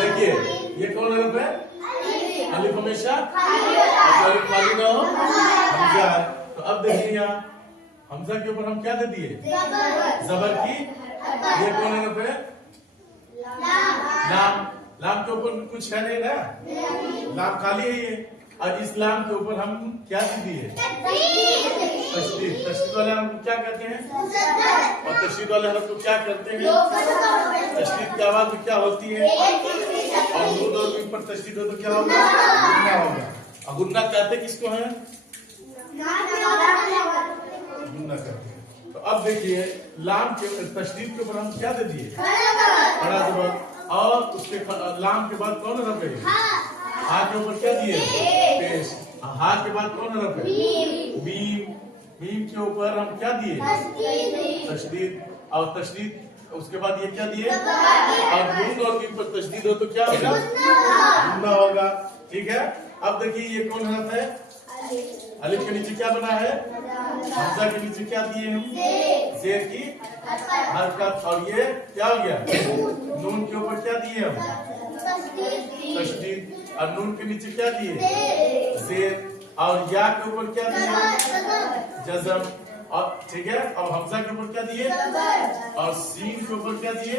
देखिए ये कौन हरफ है? अलिफ हमेशा अलिफ खाली ना हो, हमजा है। तो अब देखिए यहाँ हमजा के ऊपर हम क्या दे दिए? जबर की। ये कौन हरफ है? लाम। लाम के ऊपर कुछ है नहीं ना, लाम खाली है ये। और इस लाम के ऊपर हम क्या दे दिए? तशदीद। तशदीद वाले हरफ को क्या कहते हैं? और तशदीद वाले हरफ को क्या करते हैं? तशदीद की आवाज में क्या होती है? और नून और मीम पर तशदीद हो तो क्या होगा? गुन्ना होगा। और गुन्ना कहते किसको है? गुन्ना कहते हैं। तो अब देखिए लाम के तशदीद के ऊपर हम क्या दे दिए? बड़ा जबर। और उसके लाम के बाद कौन हरफ है? हा के ऊपर क्या दिए? पेश। हा के बाद कौन हरफ है? मीम। मीम के ऊपर हम क्या दिए? तशदीद। और तशदीद उसके बाद ये क्या दिए? और नून और मीम पर तशदीद हो तो क्या होगा? गुन्ना होगा। ठीक है। अब देखिए ये कौन हरफ है? अलिफ के नीचे क्या बना है? हमजा के नीचे क्या दिए हम? जेर की हरकत। और ये क्या हो गया? नून के ऊपर क्या दिए हम? तशदीद। और नून के नीचे क्या दिए? जेर। और या के ऊपर क्या दिए? जज़म। और ठीक है। और हमजा के ऊपर क्या दिए? और सीन के ऊपर क्या दिए?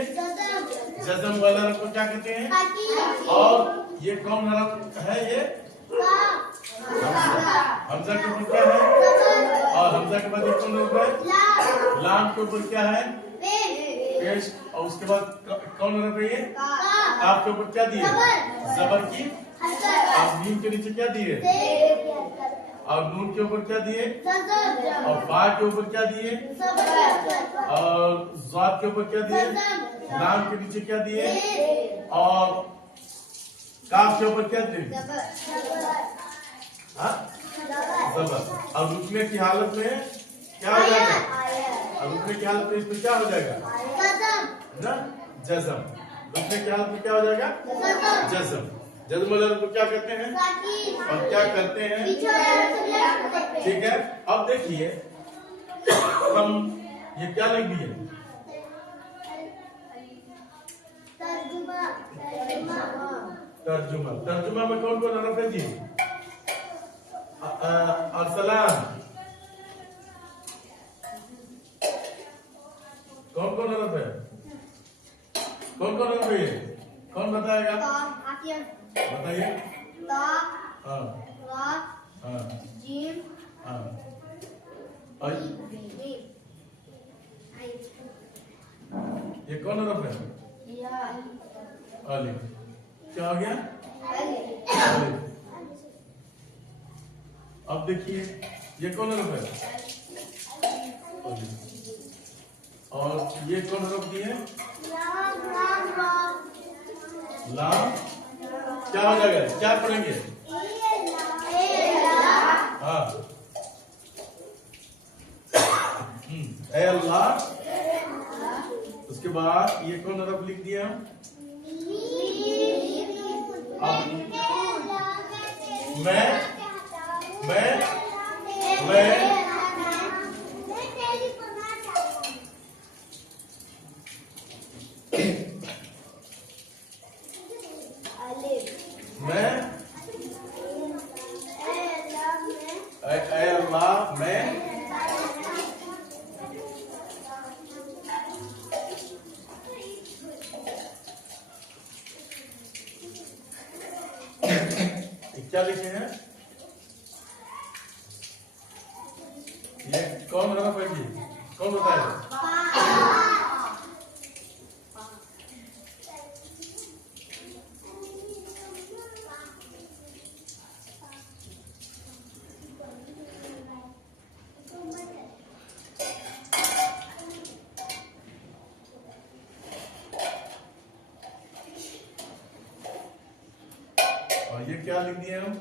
जज़म वाला हरफ को क्या कहते हैं? और ये कौन हरफ है? ये हमजा के ऊपर क्या है? और हमजा के बाद कौन हरफ है? लाम के ऊपर क्या है? पेश। और उसके बाद कौन हरफ है? ये काफ के ऊपर क्या दिए? जबर की। और मीम के नीचे क्या दिए? और नून के ऊपर क्या दिए? और बा के ऊपर क्या दिए? और ज़ाद के ऊपर क्या दिए? लाम के नीचे क्या दिए? और काफ के ऊपर क्या दिए? जबर। और रुकने की हालत में क्या हो जाएगा? और रुकने की हालत में इसमें क्या हो जाएगा? ना जज़म। रुकने की हालत में क्या हो जाएगा? जज़म। जज़म वाले को क्या कहते हैं? और क्या करते हैं? ठीक है। अब देखिए हम ये क्या लिख दिए? तर्जुमा। तर्जुमा में कौन कौन हरफ है जी? अरसलान। कौन कौन हरफ है? कौन कौन हरफ है? कौन बताएगा? बताइए। हाँ हाँ जीम हाँ। ये कौन हरफ है? अलिफ। क्या हो गया? अलिफ। अब देखिए ये कौन हरफ है? अलिफ। और ये कौन हरफ दिए? लाम। क्या हो जाएगा? क्या पढ़ेंगे? हाँ। ए अल्लाह। उसके बाद ये कौन हरफ लिख दिया हम? मैं अल्लाह मैं क्या लिखे हैं? ये कौन हरफ है जी? कौन बताएगा? और ये क्या लिख दिए हम?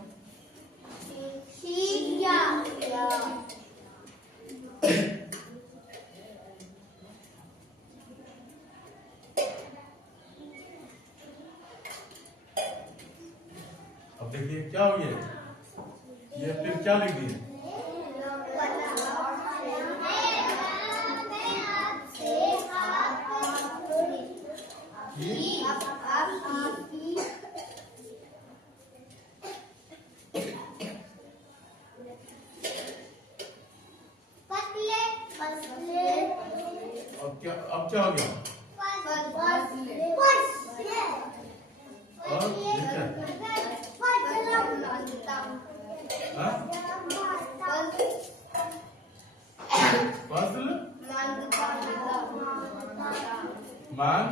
अब देखिए क्या हो गया? ये फिर क्या लिख दिए? अब क्या हो गया? और ये क्या? हाँ? फजल मांग।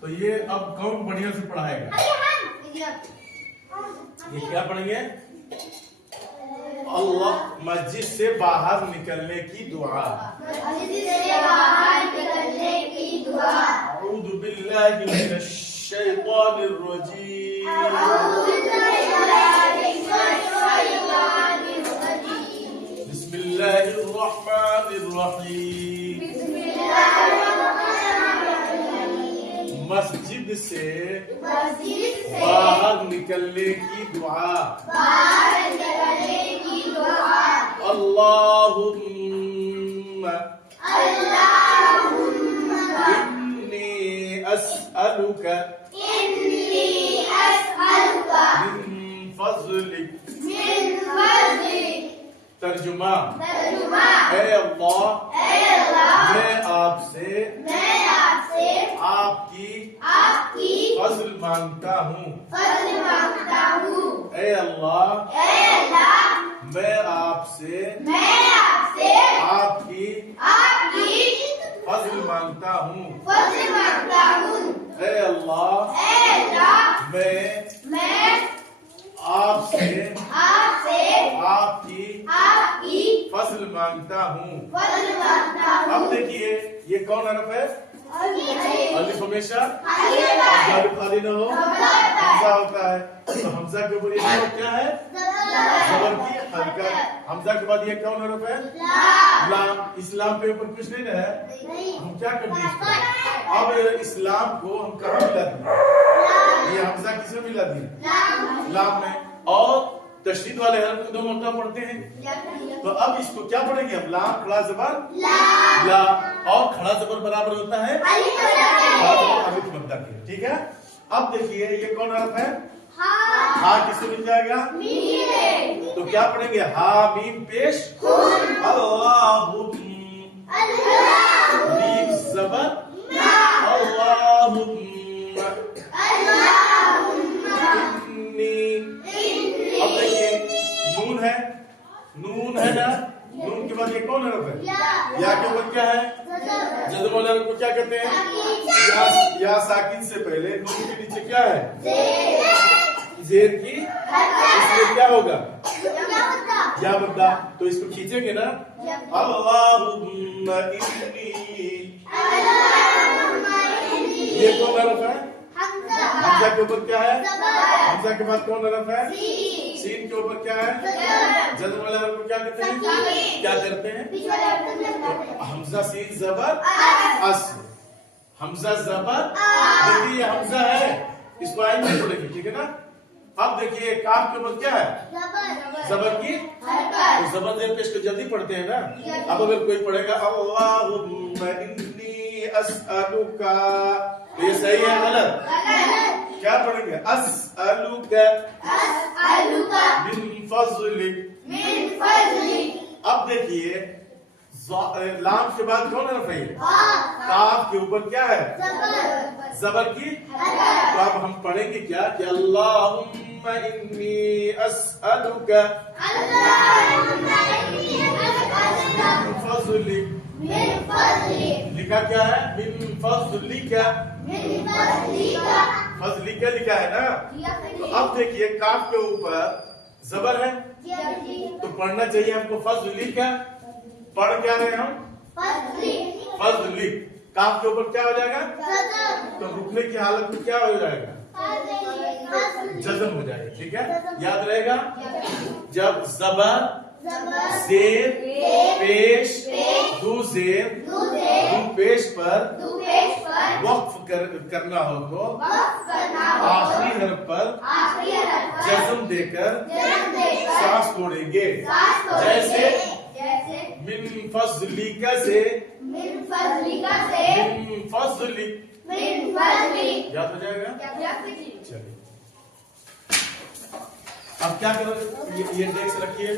तो ये अब कौन बढ़िया से पढ़ाएगा? ये क्या पढ़ेंगे? अल्लाह मस्जिद से बाहर निकलने की दुआ। अऊज़ु बिल्लाहि मिनश शैतानिर रजीम। बिस्मिल्लाहिर रहमानिर रहीम। मस्जिद से बाहर निकलने की दुआ। अल्लाहुम्मा इन्नी अस्अलुका मिन फज़लिक। तर्जुमा, ऐ अल्लाह मैं आपसे आपकी फज़ल मांगता हूँ। ऐ अल्लाह मैं आपसे आपकी फज़ल मांगता हूँ। ऐ अल्लाह मैं आपसे आपकी फज़ल मांगता हूँ। अब देखिए ये कौन हरफ है? अलिफ हमेशा खाली न हो, हमजा होता है। तो हमजा के ऊपर ये क्या है? ज़बर की हरकत। हमजा के बाद ये कौन हरफ है? लाम। इस्लाम के ऊपर कुछ नहीं है, हम क्या कर दिए? अब इस्लाम को हम कहाँ मिला दिए? ये हमजा किसमें मिला दिए? लाम में। और तशदीद वाले हरफ को 2 मरतबा पढ़ते हैं। तो अब इसको क्या पढ़ेंगे हम? लाम खड़ा जबर ला, और खड़ा जबर बराबर होता है अलिफ मद्दा के। ठीक है। अब देखिए ये कौन हरफ है? हा किससे मिल जाएगा? तो क्या पढ़ेंगे? हा मीम पेश अल्लाहुम्मा मीम जबर अल्लाहुम्मा इन्नी। अब देखिए नून है ना? नून के बाद ये कौन हरफ है? या के ऊपर क्या है? जज़म वाले हरफ को क्या कहते हैं? या साकिन से पहले नून के नीचे क्या है? ज़ेर की। इसलिए क्या होगा? या बद्दा। तो इसको खींचेंगे ना? अल्लाहुम्मा इन्नी। ये कौन हरफ है? हमजा के ऊपर क्या है? हमजा के बाद कौन हरफ है? सीन के ऊपर क्या है? जज़म वाले हरफ को क्या कहते हैं? क्या करते हैं? हमजा सीन जबर अस। हमजा जबर। देखिए ये हमजा है, इसको आएंगे पढ़ेंगे। ठीक है ना? अब देखिए काफ के ऊपर क्या है? जबर की। तो जबर देर पेश को जल्दी पढ़ते हैं ना। अब अगर कोई पढ़ेगा अल्लाहुम्मा इन्नी अस्अलुका, तो ये सही है गलत? क्या पढ़ेंगे? अस्अलुका मिन फज़लिक। अब देखिए लाम के बाद कौन हरफ है? काफ के ऊपर क्या है? जबर की। तो अब हम पढ़ेंगे क्या कि अल्लाहुम्मा इन्नी अस्अलुका मिन फज़लिक। लिखा क्या है? मिन फज़लिका। फज़लिका लिखा है ना? तो अब देखिए काफ के ऊपर जबर है, तो पढ़ना चाहिए हमको फज़लिका। पढ़ क्या रहे हम? फज़लिक। काफ के ऊपर क्या हो जाएगा? तो रुकने की हालत में क्या हो जाएगा? जज़म हो जाएगा। ठीक है, याद रहेगा। जब जबर जेर पेश दो जेर दो पेश पर वक्फ करना हो तो आखिरी हरफ पर जज़म देकर सांस छोड़ेंगे। जैसे मिन फज़लिका से फजली याद हो जाएगा। चलिए अब क्या करोगे, ये डेस्क रखिए।